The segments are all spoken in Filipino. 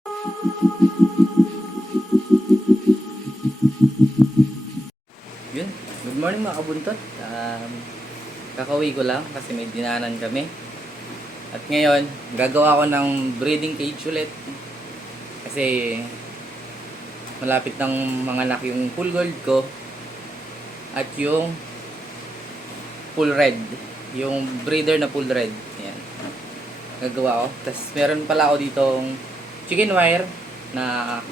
Yun, good morning mga kabuntot. Kakauwi ko lang kasi may dinaanan kami. At ngayon, gagawa ko ng breeding cage ulit. Kasi malapit ng manganak yung full gold ko at yung full red. Yung breeder na full red. Ayan. Gagawa ko. Tapos meron pala ako ditong chicken wire na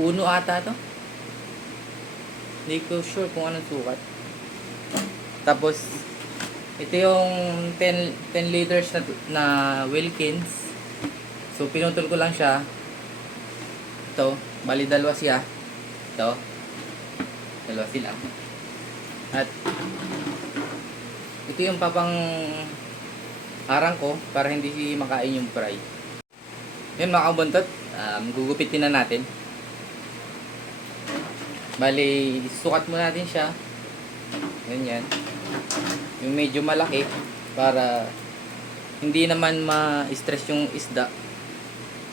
uno ata to. Hindi ko sure kung anong sukat. Tapos, ito yung 10 liters na Wilkins. So, pinutol ko lang siya. Ito, bali dalawa siya. Ito. Dalawa sila. At, ito yung papang harang ko para hindi makain yung fry. Yun mga kabuntot, gugupitin na natin. Bali, sukat muna natin siya. Ganyan. Yung medyo malaki para hindi naman ma-stress yung isda.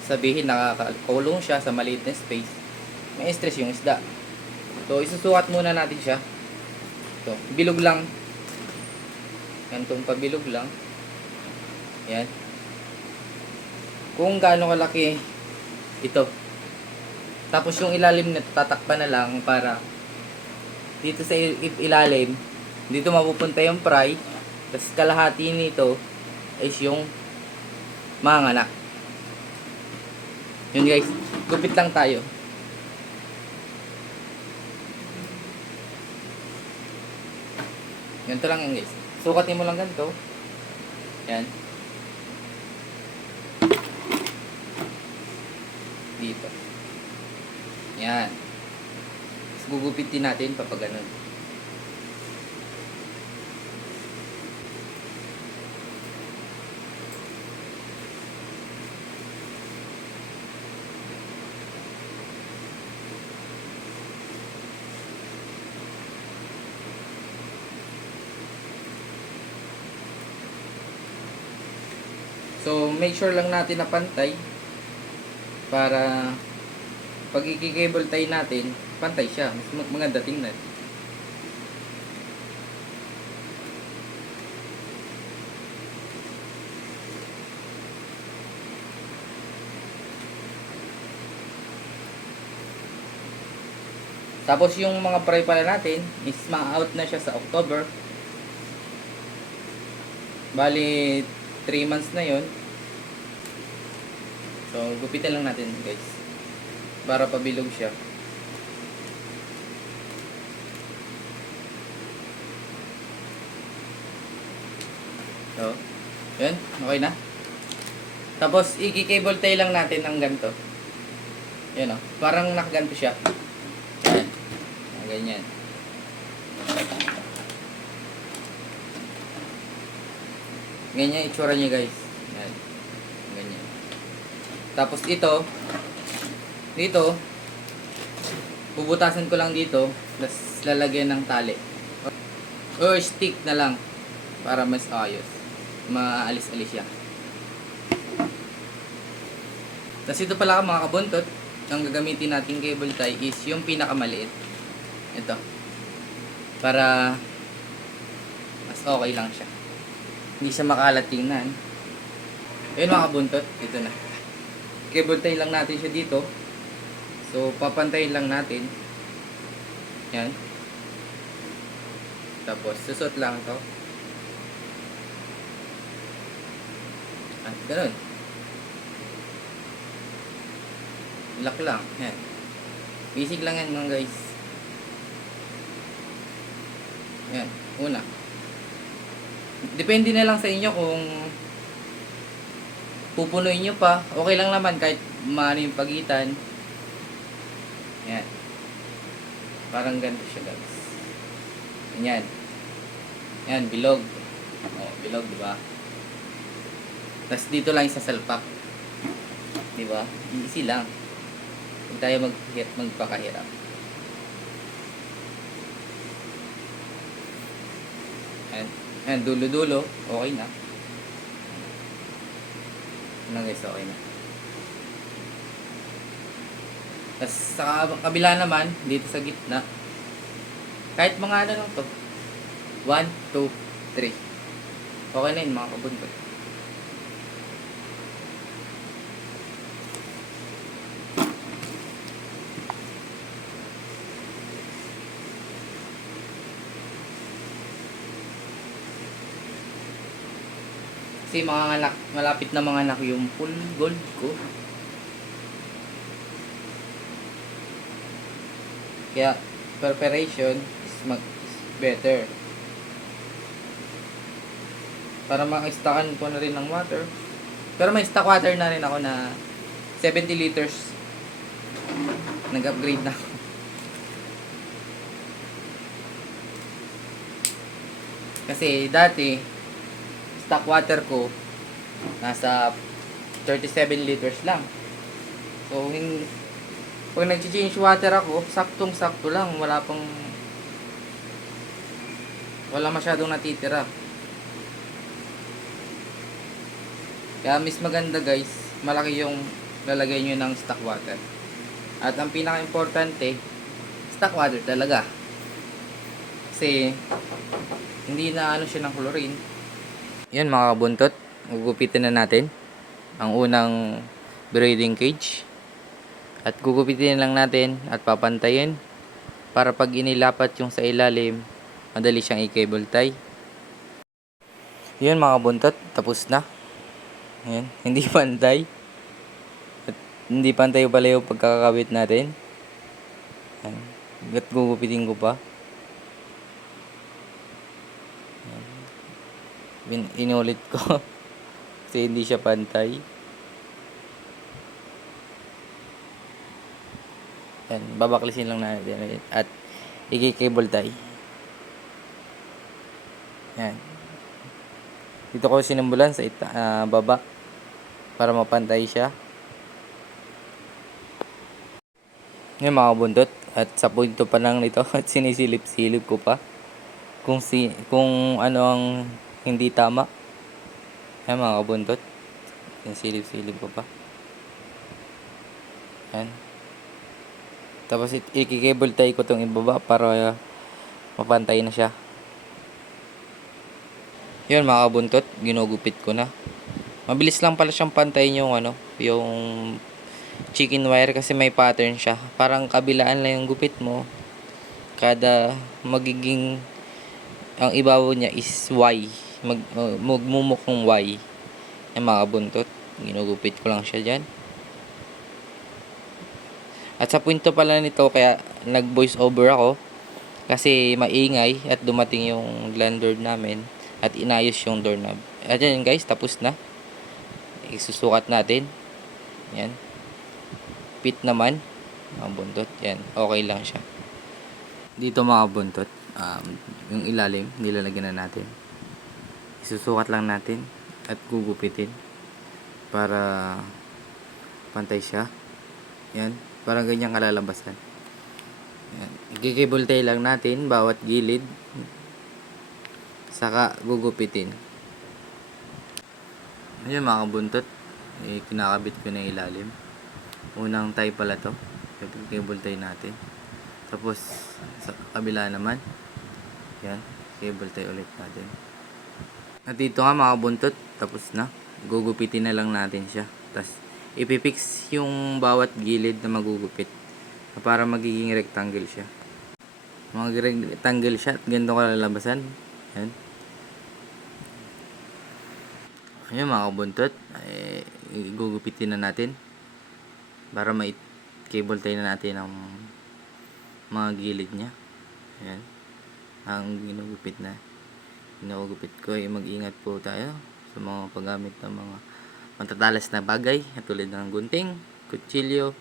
Sabihin nakakakulong siya sa maliit na space. May stress yung isda. So, isusukat muna natin siya. Ito, bilog lang. Gantong pabilog lang. Yan. Kung gaano kalaki ito. Tapos yung ilalim nito tatakpan na lang para dito sa ilalim dito mapupunta yung fry. Tapos kalahati nito is yung manganak. Yun guys, gupit lang tayo. Ganito lang yan guys. Sukatin mo lang ganito. Yan. Dito. Yan. Tapos gugupitin natin papag ganun. So, make sure lang natin na pantay para pag i-cable tie natin, pantay siya. Mas maganda tingnan. Tapos yung mga fry pala natin is ma-out na siya sa October. Bali 3 months na yon. So gupitan lang natin guys para pabilog siya. So, yun, okay na. Tapos i-cable tie lang natin ng ganito. Yan o, parang nakaganto siya. Yan. Ganyan. Ganyan itsura niya guys. Yan. Ganyan. Tapos ito, dito, bubutasan ko lang dito, tapos lalagyan ng tali. Or stick na lang para mas ayos. Maalis-alis siya. Tapos ito pala mga kabuntot, ang gagamitin nating cable tie is yung pinakamaliit. Ito. Para mas okay lang siya. Hindi siya makalat tingnan. Ayun mga kabuntot, ito na. Cable tie lang natin siya dito. So, papantayin lang natin. Yan. Tapos, susot lang to. At ganun. Lock lang. Yan. Basic lang yan mga guys. Yan. Una. Depende na lang sa inyo kung pupunuin nyo pa. Okay lang naman kahit maano yung pagitan. Yan. Parang ganito siya guys. Yan. Yan, bilog. O, bilog, diba? Tapos dito lang sa salpak. Diba? Easy lang. Huwag tayo magpakahirap. Yan. Yan, dulo-dulo. Okay na. Ano guys, okay na. Tapos sa kabila naman, dito sa gitna, kahit mga ano lang to. 1, 2, 3. Okay na yun mga kabuntot. Kasi mga anak, malapit na mga anak yung full gold ko. Kaya preparation is better. Para maka-stockan ko na rin ng water. Pero may stock water na rin ako na 70 liters. Nag-upgrade na ako. Kasi dati, stock water ko nasa 37 liters lang. So, pag nag-change water ako, saktong-sakto lang. Wala masyadong natitira. Kaya mas maganda guys, malaki yung lalagay nyo ng stock water. At ang pinaka-importante, stock water talaga. Kasi, hindi na ano siya ng chlorine. Yan mga kabuntot, gugupitin na natin ang unang breeding cage. At gugupitin lang natin at papantayin para pag inilapat yung sa ilalim, madali siyang i-cable tie. Yan mga kabuntot, tapos na. Yan, hindi pantay. At hindi pantay pala yung pagkakakabit natin. Yan. At gugupitin ko pa. Inulit ko kasi hindi siya pantay. Yan, babaklisin lang natin at i-cable tie. Yan. Dito ko sinimbulan sa baba para mapantay siya. Yan mga buntot, at sa punto pa lang nito at sinisilip-silip ko pa kung ano ang hindi tama. Yan mga kabuntot, sinisilip-silip ko pa. Yan. Tapos i-cable tie ko tong ibaba para mapantay na siya. Yun mga kabuntot, ginugupit ko na. Mabilis lang pala siyang pantayin yung yung chicken wire kasi may pattern siya. Parang kabilaan lang yung gupit mo. Kada magiging ang ibabaw niya is Y. Magmumukhang Y. Yung mga kabuntot, ginugupit ko lang siya dyan. At sa punto pala nito, kaya nag voice over ako kasi maingay at dumating yung landlord namin at inayos yung doorknob. At yan guys, tapos na. Isusukat natin. Yan. Fit naman. Mga buntot. Yan. Okay lang siya. Dito mga buntot, yung ilalim, nilalagyan na natin. Isusukat lang natin at gugupitin para pantay siya. Yan. Parang ganyan kalalabasan. Yan. I-cable tie lang natin bawat gilid. Saka gugupitin. Ayan mga kabuntot, kinakabit ko na ilalim. Unang tie pala to, yung cable tie natin. Tapos sa kabila naman, yan, cable tie ulit natin. At dito nga mga kabuntot, tapos na. Gugupitin na lang natin siya. Tapos ipipix yung bawat gilid na magugupit para magiging rectangle siya. Rectangle siya at ganito kalalabasan. Yan. Ayan mga kabuntot, gugupitin na natin para may cable tie na natin ang mga gilid niya. Ayan, ang ginugupit na. Ginugupit ko ay mag-ingat po tayo sa mga paggamit ng mga matatalas na bagay tulad ng gunting, kutsilyo,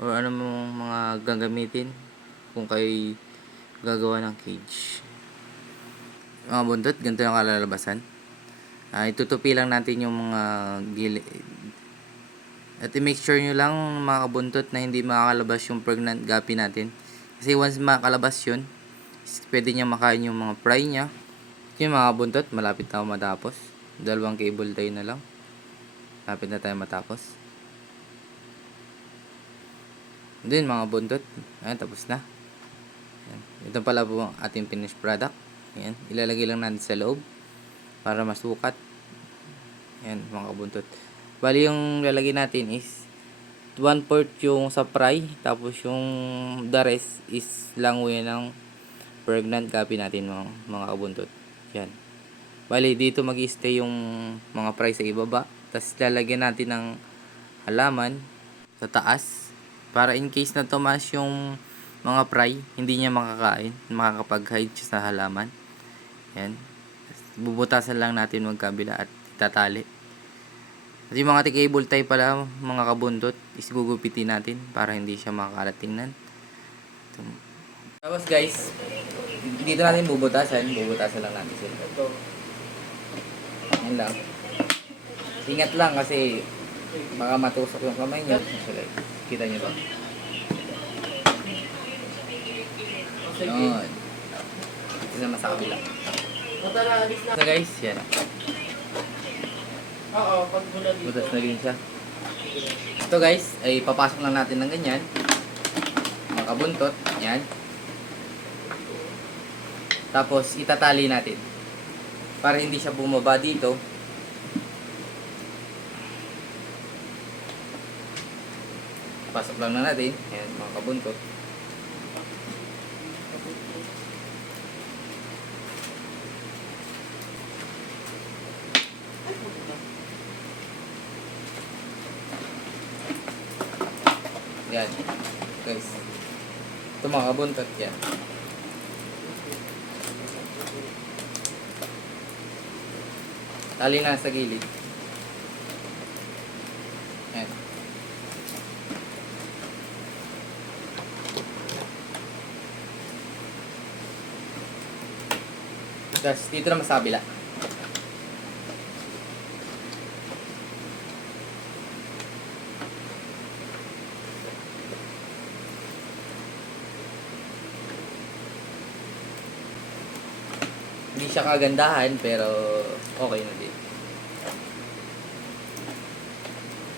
o ano mong mga gagamitin kung kayo gagawa ng cage. Mga buntot, ganito yung kalalabasan. Itutupi lang natin yung mga gilid. At i-make sure nyo lang mga kabuntot na hindi makakalabas yung pregnant guppy natin. Kasi once makalabas yun, pwede niya makain yung mga fry niya. Yung mga kabuntot, malapit na matapos. 2 cable tie na lang. Malapit na tayo matapos. Din mga buntot. Ayan, tapos na. Ayan. Ito pala po ang ating finished product. Ayan, ilalagay lang natin sa loob para masukat. Ayan mga kabuntot. Bali yung lalagay natin is 1/4 yung sa fry, tapos yung the rest is langoy ng pregnant copy natin mga kabuntot. Yan. Bali dito mag-stay yung mga fry sa ibaba, tapos lalagyan natin ng halaman sa taas para in case na tumaas yung mga fry, hindi niya makakapag-hide siya sa halaman. Yan. Bubutasan lang natin magkabila at itatali. At yung mga cable tie pala mga kabuntot is gugupitin natin para hindi siya makakalat tingnan. Tapos guys, dito natin bubutasan lang natin sila. Yan lang. Ingat lang kasi baka matusok yung kamay nyo. Kita nyo ba? Yun. Ito naman sa kabila. So guys, yan. Oo, pag mula dito. Butas na rin siya. Ito guys, ay papasok lang natin ng ganyan. Makabuntot. Yan. Tapos itatali natin. Para hindi siya bumaba dito. Pasok lang na natin. Yan, mga kabuntot. Yan. Guys. Ito mga kabuntot. Yan. Tali na sa gilid. Yan. Tapos dito naman sa kabila. Hindi siya kagandahan pero okay na din.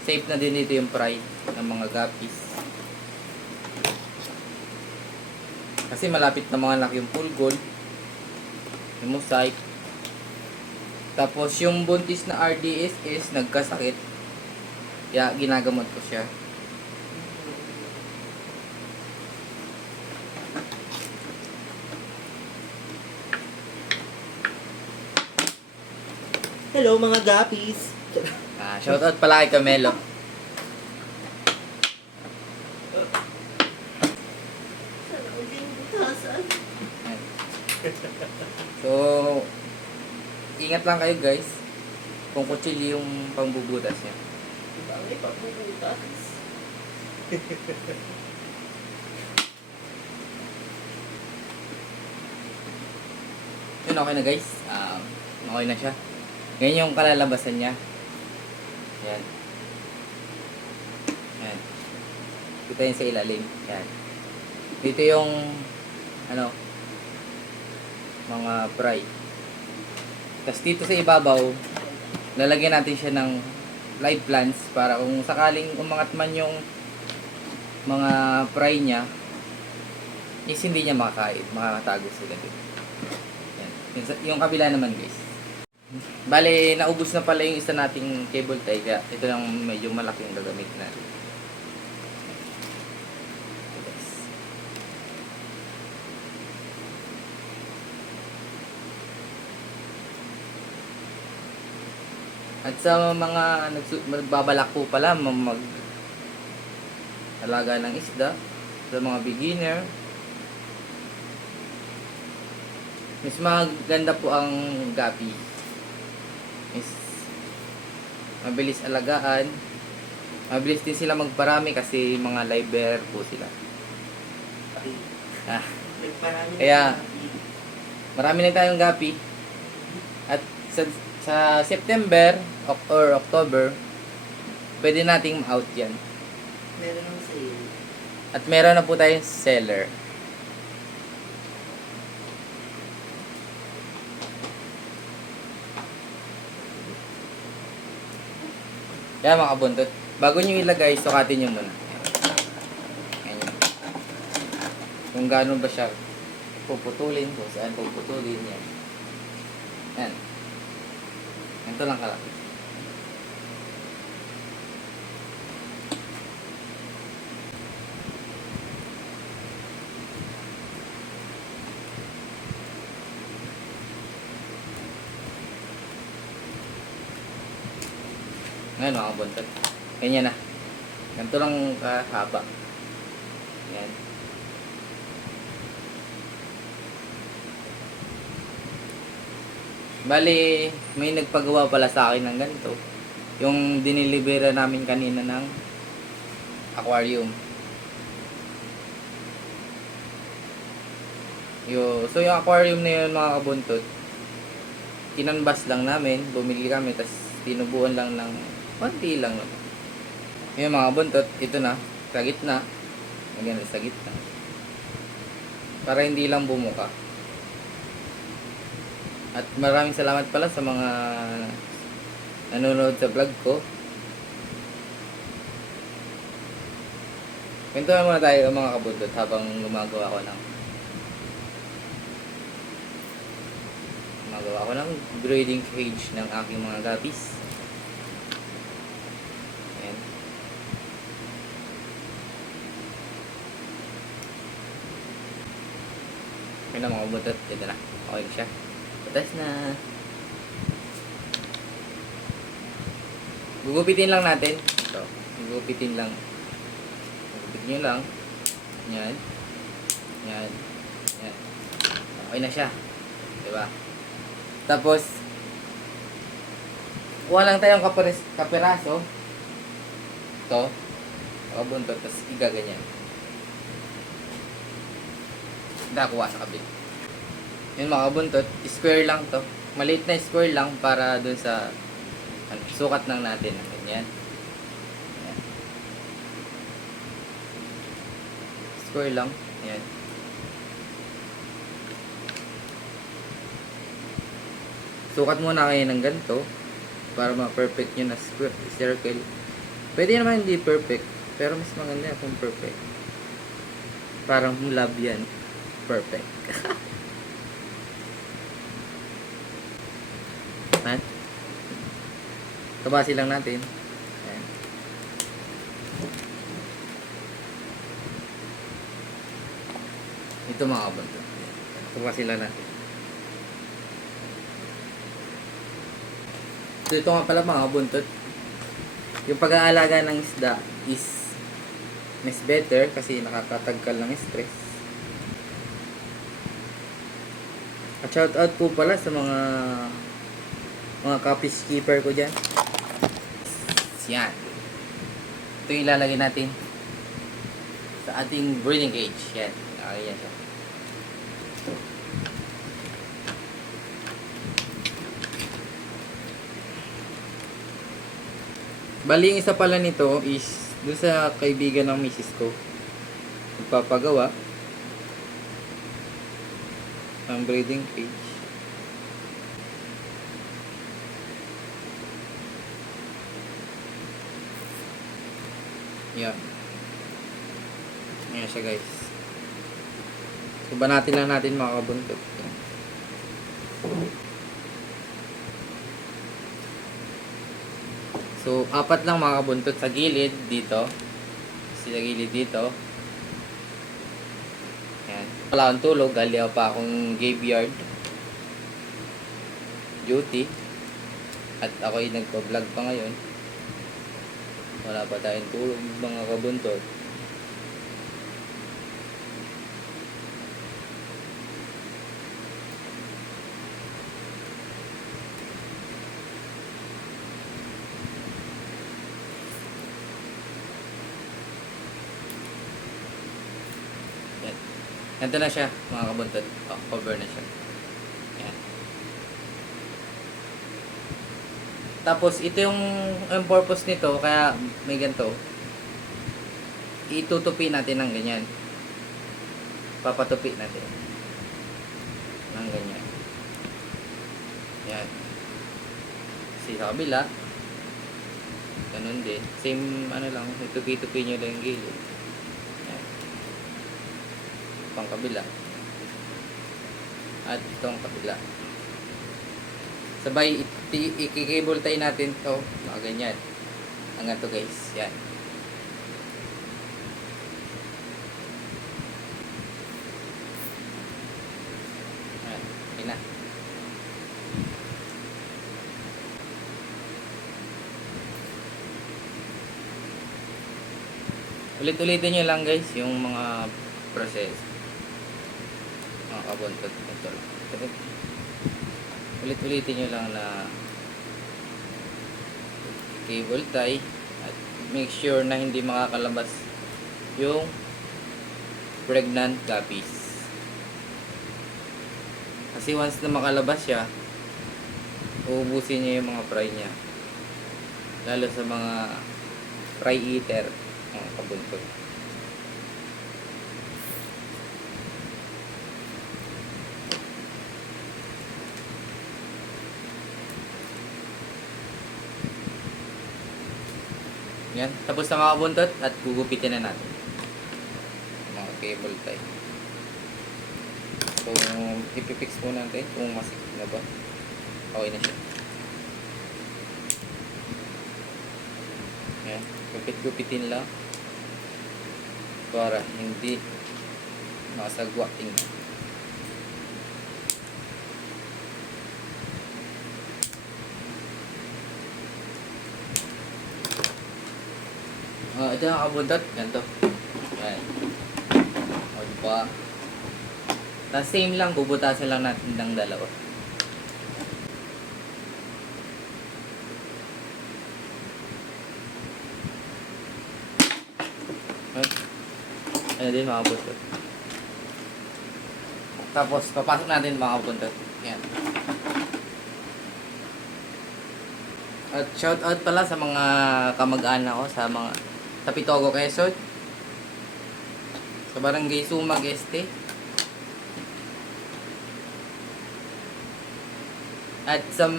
Safe na din dito yung fry ng mga guppies. Kasi malapit na mga laki yung full gold. Yung mosaic. Tapos yung buntis na RDS is nagkasakit. Kaya ginagamot ko siya. Hello mga guppies. Shoutout pala kay Camelo. Sana uling butasan. So, ingat lang kayo guys. Kung kutsilyo yung pangbubutas niya. Diba may pagbubutas? Yun, okay na guys. Okay na siya. Ganyan yung kalalabasan niya. Yan. Yan. Kita yun sa ilalim. Yan. Dito yung mga fry. Tapos dito sa ibabaw, lalagyan natin siya ng live plants para kung sakaling umangat man yung mga fry niya, is hindi niya makakatago sila dito. Yan. Yung kabila naman guys. Bale, naubos na pala yung isa nating cable tie, kaya ito lang medyo malaki yung gagamit natin. At sa mga nagbabalak po pala alaga ng isda, sa mga beginner, mas maganda po ang gapi. Is mabilis alagaan, mabilis din sila magparami kasi mga live bearer po sila. Kaya marami na tayong gapi. At sa September or October, pwede nating out yan. Meron ng sale. At meron na po tayong seller. Yan mga kabuntot. Bago nyo ilagay, sukatin nyo muna. Ayan. Kung gaano ba siya puputulin, kung saan puputulin yan. Yan. Ito lang kalaki. Ngayon mga kabuntot. Ganyan na. Ganito lang kahaba. Yan. Bali, may nagpagawa pala sa akin ng ganito. Yung dinilibera namin kanina ng aquarium. So yung aquarium na yun mga kabuntot, kinanbas lang namin, bumili kami, tapos tinubuan lang ng konti lang naman. Yung mga buntot, ito na, sa gitna. Ganyan, sa gitna. Para hindi lang bumuka. At maraming salamat pala sa mga nanonood sa vlog ko. Kwentuhan muna tayo mga kabuntot habang gumagawa ko ng breeding cage ng aking mga guppies. Ayan. Ayan na mga kabuntot, ito na. Okay na siya. Patas na. Gugupitin lang natin. Ito. Gugupitin lang. Gugupit nyo lang. Yan. Yan. Yan. Okay na siya. Diba? Tapos, kuha lang tayong kapiraso. Ito. Kabuntot. Tapos igaganyan. Kuha sa kabit. Yun mga kabuntot, square lang to. Maliit na square lang para dun sa sukat ng natin. Ganyan. Ayan. Square lang. Ayan. Sukat muna kayo ng ganito para ma-perfect nyo na circle. Pwede naman hindi perfect, pero mas maganda kung perfect. Parang love yan. Perfect. Ayan. Kabasi lang natin. Ayan. Ito mga kabuntot. Kabasi lang natin. So ito nga pala mga kabuntot. Yung pag-aalaga ng isda is mas better kasi nakakatagkal ng stress. At shout out po pala sa mga cuppies keeper ko dyan. Yan. Ito yung ilalagay natin sa ating breeding cage. Yan. Okay, yan siya. Bali, yung isa pala nito is doon sa kaibigan ng misis ko. Magpapagawa ng breeding cage. Yan. Ayan siya guys. So banatin lang natin mga kabuntot. So 4 lang mga kabuntot sa gilid dito. Sa gilid dito. Ayan. Wala akong tulog. Galiaw pa akong graveyard duty. At ako'y nagpa-vlog pa ngayon. Wala pa tayong tulog mga kabuntot. Yan. Ganito na siya mga kabuntot. Oh, cover na siya. Yan. Tapos ito yung purpose nito, kaya may ganito. Itutupi natin ng ganyan. Papatupi natin ng ganyan. Yan. Kasi sa kabila, ganun din. Same ano lang, itupi-tupi nyo lang yung gilid. Yan. pang kabila. At itong kabila. Sabay, i-cable tie natin to. Mga ganyan. Hanggang to guys. Yan. Ayan. Okay na. Ulit-ulitin nyo lang guys yung mga process. Mga kabuntot. Ito. Ulit-ulitin nyo lang na cable tie at make sure na hindi makakalabas yung pregnant guppies. Kasi once na makalabas siya, uubusin niya yung mga fry niya. Lalo sa mga fry eater, mga kabuntot. Yan, tapos na mga kabuntot at gugupitin na natin mga cable tie. So, ipipix po natin kung masikip na ba. Okay na siya. Yan, gupit-gupitin lang para hindi makasagwa tingnan. Ito ang kabuntot. Ganito. Yan. O, diba? Tapos same lang. Bubutasan lang natin ng dalawa. Ano din mga kabuntot. Tapos papasok natin mga kabuntot. Yan. At shout out pala sa mga kamag-anak ko sa Pitogo, Quezon. Sa Barangay Sumag Este. At sa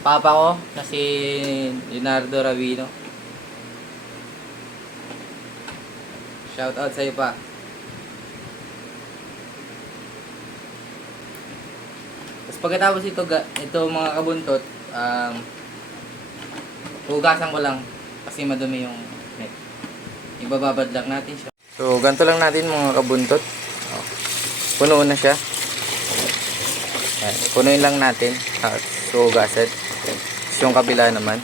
papa ko na si Leonardo Ravino. Shout out sa iyo pa. Tapos pagkatapos ito mga kabuntot, hugasan ko lang kasi madumi yung net. Ibababad lang natin siya. So, ganito lang natin mga kabuntot. Puno na siya. Ayan, punuin lang natin. So, hugasan. Tapos yung kabila naman.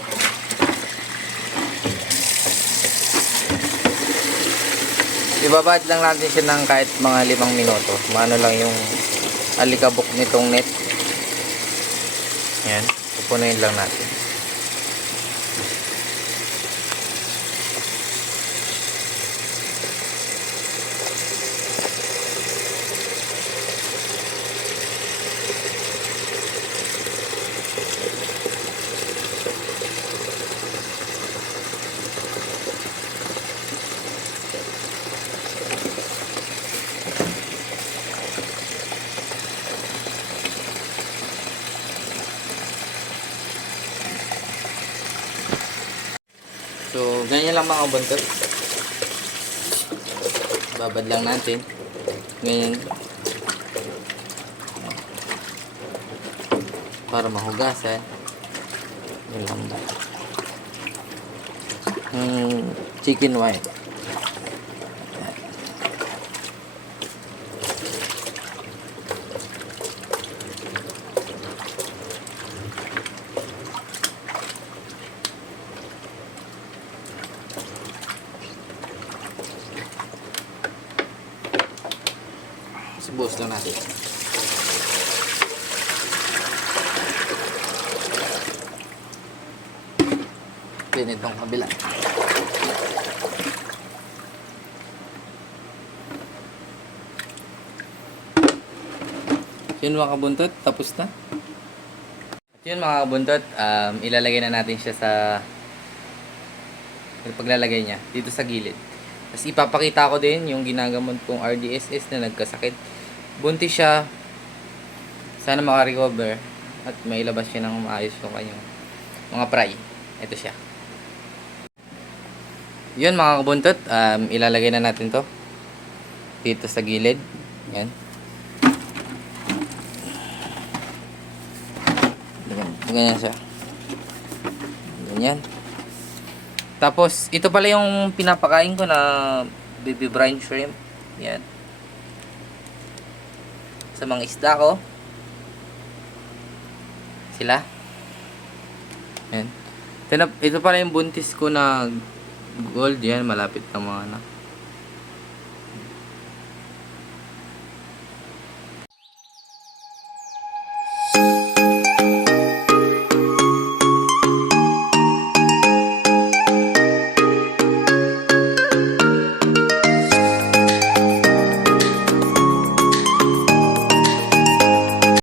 Ibabad lang natin siya ng kahit mga 5 minuto. Maano lang yung alikabok nitong net. Ayan. Pupunuin lang natin. So, ganyan lang mga buntot. Babad lang natin. Ganyan. Para mahugasan. Yan lang ba. Chicken white. Subuhos lang natin. Then itong kabila. Yun mga kabuntot, tapos na. At yun mga kabuntot, ilalagay na natin siya sa paglalagay niya dito sa gilid. Tapos ipapakita ko din yung ginagamot kong RDSS na nagkasakit. Buntis siya. Sana makarecover at mailabas siya ng maayos yung kanyang mga fry. Ito siya. Yun mga kabuntot, ilalagay na natin to dito sa gilid. Yan. Ganyan siya. Ganyan. Tapos, ito pala yung pinapakain ko na baby brine shrimp. Yan. Sa mga isda ko. Sila. Yan. Ito pala yung buntis ko na gold. Yan, malapit na mga anak.